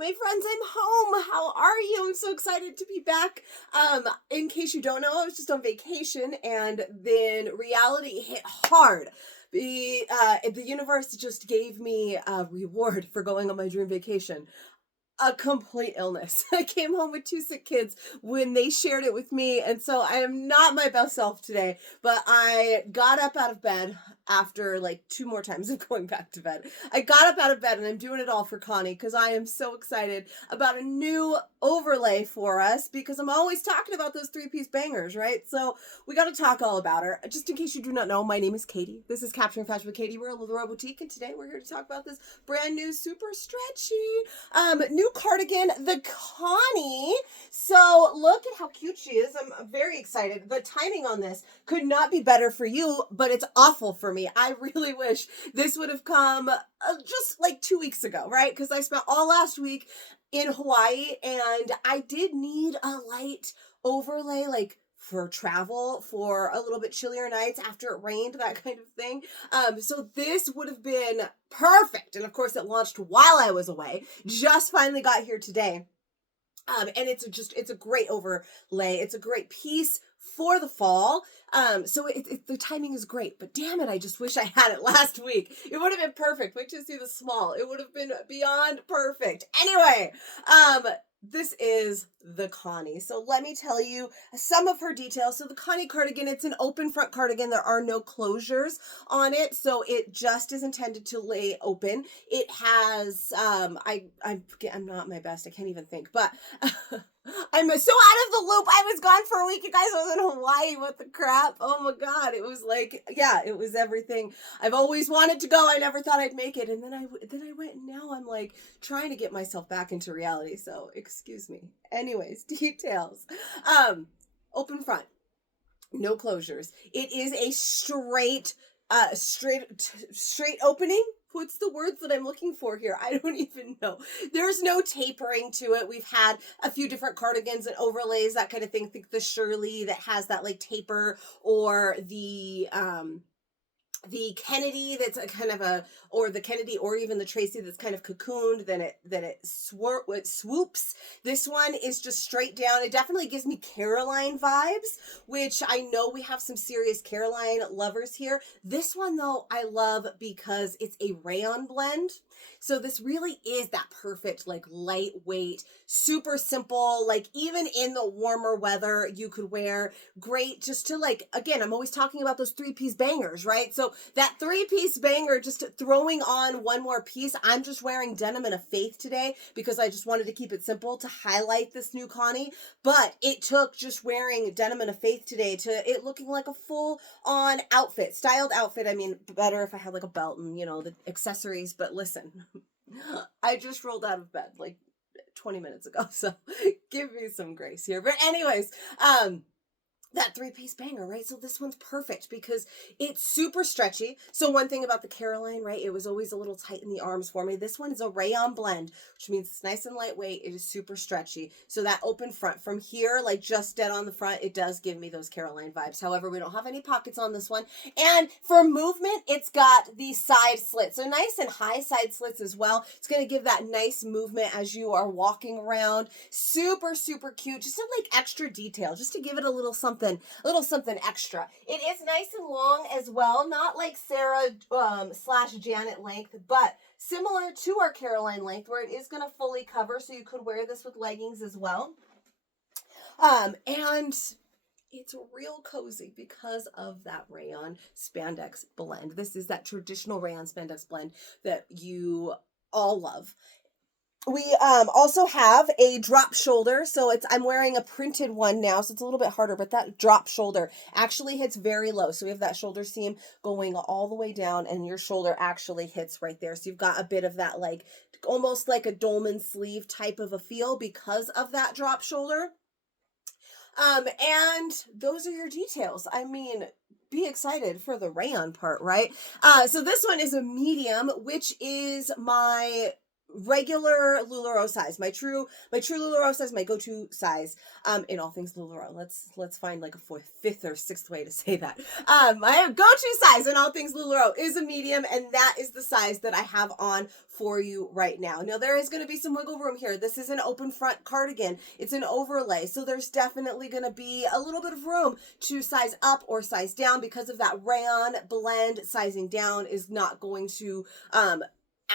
My friends, I'm home. How are you? I'm so excited to be back. In case you don't know, I was just on vacation and then reality hit hard. The universe just gave me a reward for going on my dream vacation. A complete illness. I came home with two sick kids when they shared it with me, and so I am not my best self today, but I got up out of bed after like two more times of going back to bed. I got up out of bed and I'm doing it all for Connie because I am so excited about a new overlay for us because I'm always talking about those three-piece bangers, right? So we got to talk all about her. Just in case you do not know, my name is Katie. This is Capturing Fashion with Katie. We're a little boutique, and today we're here to talk about this brand new, super stretchy, new cardigan, the Connie. So look at how cute she is. I'm very excited. The timing on this could not be better for you, but it's awful for me. I really wish this would have come just like 2 weeks ago, right? Because I spent all last week in Hawaii and I did need a light overlay, like for travel, for a little bit chillier nights after it rained, that kind of thing. So this would have been perfect. And of course it launched while I was away. Just finally got here today. And it's a great overlay. It's a great piece for the fall. So the timing is great, but damn it, I just wish I had it last week. It would have been perfect. Wait till you see the small. It would have been beyond perfect. Anyway, this is the Connie. So let me tell you some of her details. So the Connie cardigan, it's an open front cardigan. There are no closures on it. So it just is intended to lay open. It has, I'm not my best. I can't even think, but I'm so out of the loop. I was gone for a week. You guys, I was in Hawaii. What the crap? Oh my God. It was like, yeah, it was everything I've always wanted to go. I never thought I'd make it. And then I went, and now I'm like trying to get myself back into reality. So excuse me. Anyways, details. Open front, no closures. It is a straight opening. What's the words that I'm looking for here? I don't even know. There's no tapering to it. We've had a few different cardigans and overlays, that kind of thing. Think the Shirley that has that like taper, or the Kennedy that's a kind of or the Kennedy, or even the Tracy that's kind of cocooned, then it swoops. This one is just straight down. It definitely gives me Caroline vibes, which I know we have some serious Caroline lovers here. This one though, I love because it's a rayon blend. So this really is that perfect, like lightweight, super simple, like even in the warmer weather, you could wear great just to like, again, I'm always talking about those three-piece bangers, right? So that three-piece banger, just throwing on one more piece. I'm just wearing denim and a faith today because I just wanted to keep it simple to highlight this new Connie. But it took just wearing denim and a faith today to it looking like a full-on outfit, styled outfit. I mean, better if I had like a belt and, you know, the accessories. But listen, I just rolled out of bed like 20 minutes ago, so give me some grace here. But anyways, that three-piece banger, right? So this one's perfect because it's super stretchy. So one thing about the Caroline, right? It was always a little tight in the arms for me. This one is a rayon blend, which means it's nice and lightweight. It is super stretchy. So that open front from here, like just dead on the front, it does give me those Caroline vibes. However, we don't have any pockets on this one. And for movement, it's got the side slits. So nice and high side slits as well. It's going to give that nice movement as you are walking around. Super, super cute. Just some like extra detail, just to give it a little something extra. It is nice and long as well, not like Sarah / Janet length, but similar to our Caroline length, where it is going to fully cover, so you could wear this with leggings as well. And it's real cozy because of that rayon spandex blend. This is that traditional rayon spandex blend that you all love. We also have a drop shoulder. So I'm wearing a printed one now, so it's a little bit harder, but that drop shoulder actually hits very low. So we have that shoulder seam going all the way down, and your shoulder actually hits right there. So you've got a bit of that, like almost like a dolman sleeve type of a feel because of that drop shoulder. And those are your details. I mean, be excited for the rayon part, right? So this one is a medium, which is my regular LuLaRoe size, my true LuLaRoe size, my go-to size, in all things LuLaRoe. Let's find like a fifth or sixth way to say that. My go-to size in all things LuLaRoe is a medium, and that is the size that I have on for you right now. Now there is going to be some wiggle room here. This is an open front cardigan. It's an overlay, so there's definitely going to be a little bit of room to size up or size down because of that rayon blend. Sizing down is not going to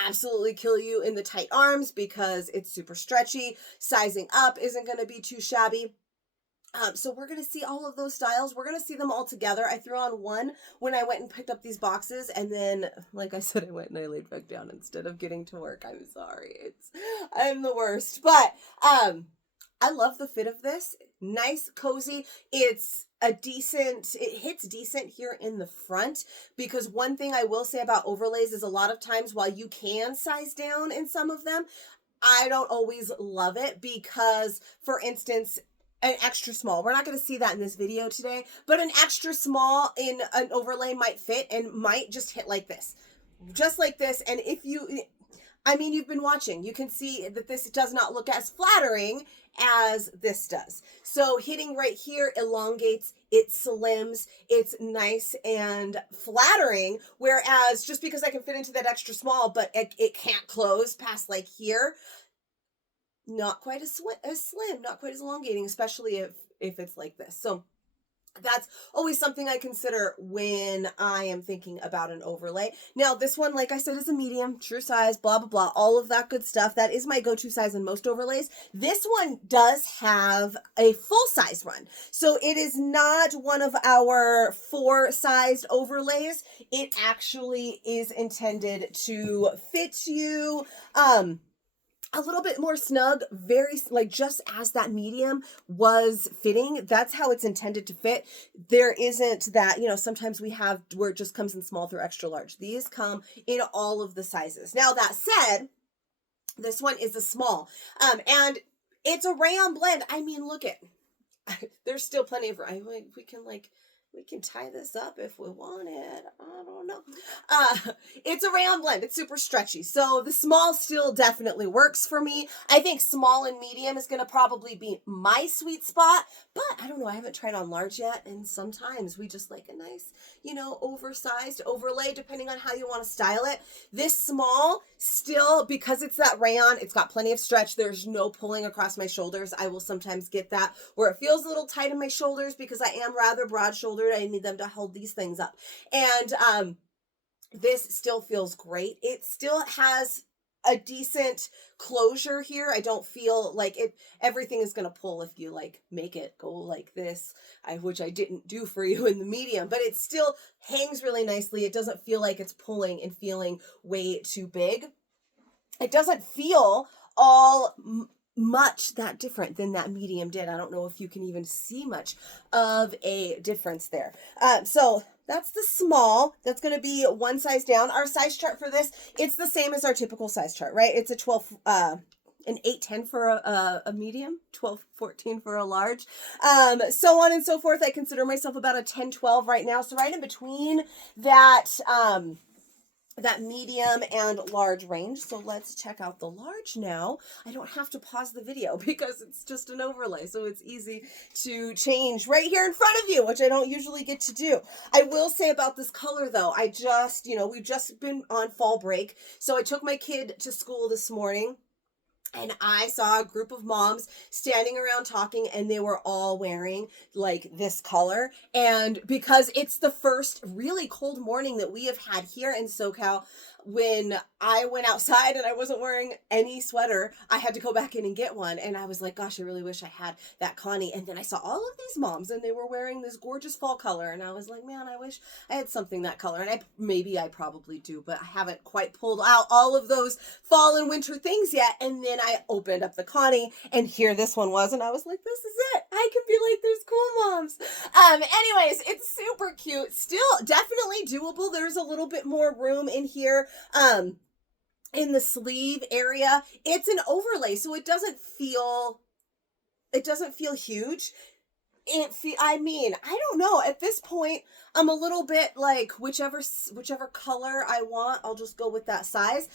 absolutely kill you in the tight arms because it's super stretchy. Sizing up isn't going to be too shabby. So we're going to see all of those styles. We're going to see them all together. I threw on one when I went and picked up these boxes, and then, like I said, I went and I laid back down instead of getting to work. I'm sorry. I'm the worst. But I love the fit of this. Nice, cozy. It hits decent here in the front, because one thing I will say about overlays is a lot of times while you can size down in some of them, I don't always love it because, for instance, an extra small, we're not going to see that in this video today, but an extra small in an overlay might fit and might just hit like this, just like this. And you've been watching, you can see that this does not look as flattering as this does. So hitting right here elongates, it slims, it's nice and flattering, whereas just because I can fit into that extra small, but it can't close past like here, not quite as slim, not quite as elongating, especially if it's like this. So that's always something I consider when I am thinking about an overlay. Now, this one, like I said, is a medium, true size, blah, blah, blah, all of that good stuff. That is my go-to size in most overlays. This one does have a full-size run. So it is not one of our 4-sized overlays. It actually is intended to fit you a little bit more snug, very like just as that medium was fitting. That's how it's intended to fit. There isn't that, sometimes we have where it just comes in small through extra large. These come in all of the sizes. Now that said, this one is a small, and it's a rayon blend. Look at, there's still plenty of, we can tie this up if we want it. I don't know. It's a rayon blend. It's super stretchy. So the small still definitely works for me. I think small and medium is going to probably be my sweet spot, but I don't know. I haven't tried on large yet. And sometimes we just like a nice, oversized overlay, depending on how you want to style it. This small still, because it's that rayon, it's got plenty of stretch. There's no pulling across my shoulders. I will sometimes get that where it feels a little tight in my shoulders because I am rather broad shouldered. I need them to hold these things up. And this still feels great. It still has a decent closure here. I don't feel like everything is going to pull if you make it go like this, which I didn't do for you in the medium, but it still hangs really nicely. It doesn't feel like it's pulling and feeling way too big. It doesn't feel all much that different than that medium did. I don't know if you can even see much of a difference there. So that's the small. That's going to be one size down. Our size chart for this, it's the same as our typical size chart, right? It's a 12, an 8-10 for a medium, 12-14 for a large, so on and so forth. I consider myself about a 10-12 right now. So right in between that, that medium and large range. So let's check out the large now. I don't have to pause the video because it's just an overlay. So it's easy to change right here in front of you, which I don't usually get to do. I will say about this color though, we've just been on fall break. So I took my kid to school this morning, and I saw a group of moms standing around talking, and they were all wearing this color. And because it's the first really cold morning that we have had here in SoCal, when I went outside and I wasn't wearing any sweater, I had to go back in and get one. And I was like, gosh, I really wish I had that Connie. And then I saw all of these moms and they were wearing this gorgeous fall color. And I was like, man, I wish I had something that color. And I probably do, but I haven't quite pulled out all of those fall and winter things yet. And then I opened up the Connie, and here this one was. And I was like, this is it. I can be like those cool moms. Anyways, it's super cute. Still definitely doable. There's a little bit more room in here. In the sleeve area. It's an overlay, so it doesn't feel huge. I don't know. At this point, I'm a little bit like whichever color I want, I'll just go with that size.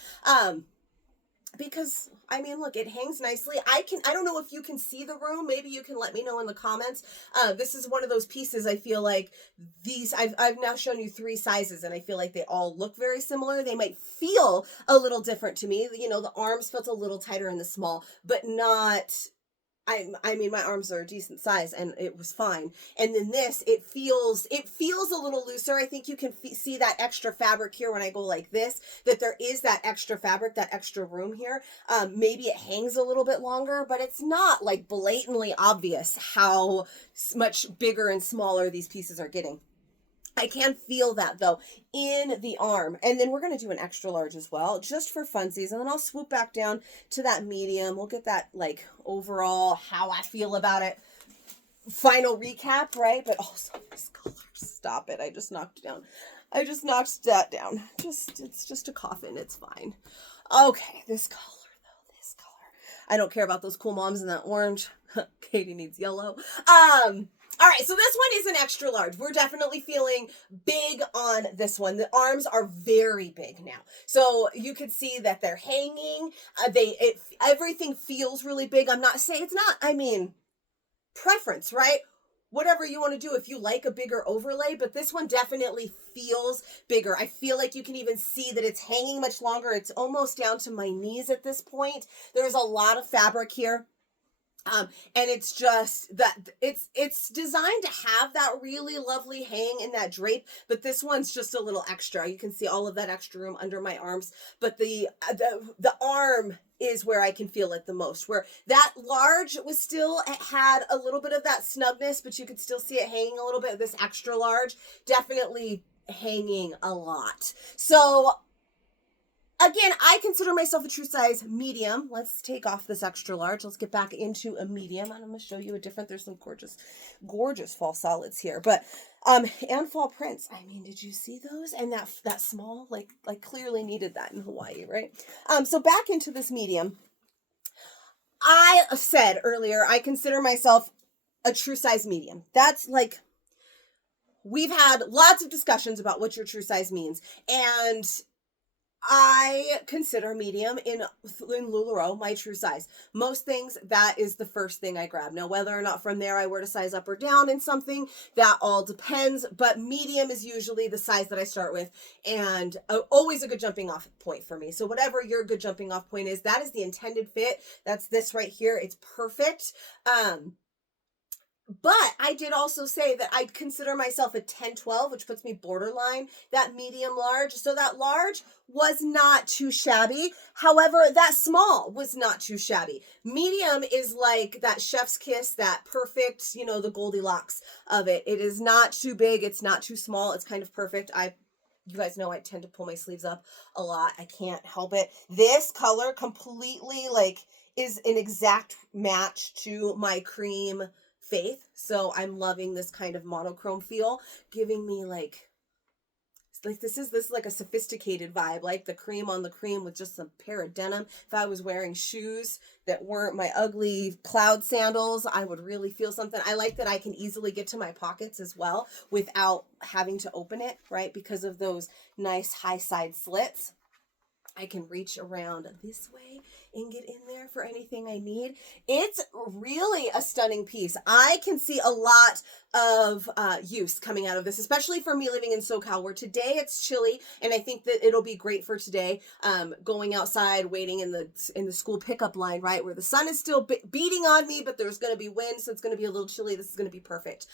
because I mean, look, it hangs nicely. I don't know if you can see the room. Maybe you can let me know in the comments. This is one of those pieces I feel like I've now shown you 3 sizes, and I feel like they all look very similar. They might feel a little different to me. You know, the arms felt a little tighter in the small, but not, I mean, my arms are a decent size, and it was fine. And then this, it feels a little looser. I think you can see that extra fabric here when I go like this, that there is that extra fabric, that extra room here. Maybe it hangs a little bit longer, but it's not like blatantly obvious how much bigger and smaller these pieces are getting. I can feel that though in the arm. And then we're going to do an extra large as well, just for funsies. And then I'll swoop back down to that medium. We'll get that like overall how I feel about it. Final recap, right? But also this color, stop it. I just knocked that down. It's just a coffin. It's fine. Okay, this color though, this color. I don't care about those cool moms in that orange. Katie needs yellow. All right, so this one is an extra large. We're definitely feeling big on this one. The arms are very big now. So you can see that they're hanging. Everything feels really big. I'm not saying it's not, I mean, preference, right? Whatever you want to do if you like a bigger overlay, but this one definitely feels bigger. I feel like you can even see that it's hanging much longer. It's almost down to my knees at this point. There's a lot of fabric here. And it's just that it's designed to have that really lovely hang and that drape, but this one's just a little extra. You can see all of that extra room under my arms, but the arm is where I can feel it the most, where that large was still, it had a little bit of that snugness, but you could still see it hanging a little bit. This extra large definitely hanging a lot. So again, I consider myself a true size medium. Let's take off this extra large. Let's get back into a medium. And I'm going to show you a different, there's some gorgeous, gorgeous fall solids here. But, and fall prints. I mean, did you see those? And that small, like clearly needed that in Hawaii, right? So back into this medium. I said earlier, I consider myself a true size medium. That's like, we've had lots of discussions about what your true size means. And I consider medium in LuLaRoe my true size. Most things, that is the first thing I grab. Now, whether or not from there I were to size up or down in something, that all depends. But medium is usually the size that I start with, and always a good jumping off point for me. So whatever your good jumping off point is, that is the intended fit. That's this right here. It's perfect. But I did also say that I'd consider myself a 10-12, which puts me borderline that medium large. So that large was not too shabby. However, that small was not too shabby. Medium is like that chef's kiss, that perfect, you know, the Goldilocks of it. It is not too big. It's not too small. It's kind of perfect. You guys know I tend to pull my sleeves up a lot. I can't help it. This color completely like is an exact match to my cream Faith. So I'm loving this kind of monochrome feel, giving me like this is like a sophisticated vibe, like the cream on the cream with just a pair of denim. If I was wearing shoes that weren't my ugly cloud sandals, I would really feel something. I like that I can easily get to my pockets as well without having to open it, right? Because of those nice high side slits. I can reach around this way and get in there for anything I need. It's really a stunning piece. I can see a lot of use coming out of this, especially for me living in SoCal, where today it's chilly, and I think that it'll be great for today. Going outside, waiting in the school pickup line, right, where the sun is still beating on me, but there's going to be wind, so it's going to be a little chilly. This is going to be perfect.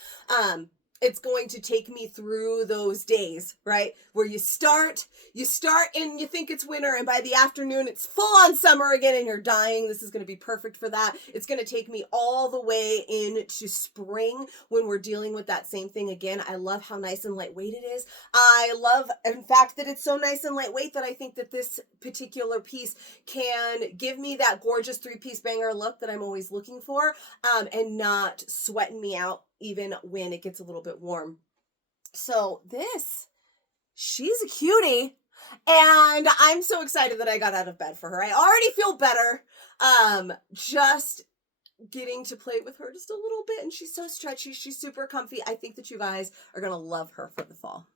It's going to take me through those days, right? Where you start and you think it's winter, and by the afternoon it's full on summer again and you're dying. This is going to be perfect for that. It's going to take me all the way into spring when we're dealing with that same thing again. I love how nice and lightweight it is. I love, in fact, that it's so nice and lightweight that I think that this particular piece can give me that gorgeous 3-piece banger look that I'm always looking for, and not sweating me out even when it gets a little bit warm. So she's a cutie, and I'm so excited that I got out of bed for her. I already feel better. Just getting to play with her just a little bit, and she's so stretchy. She's super comfy. I think that you guys are going to love her for the fall.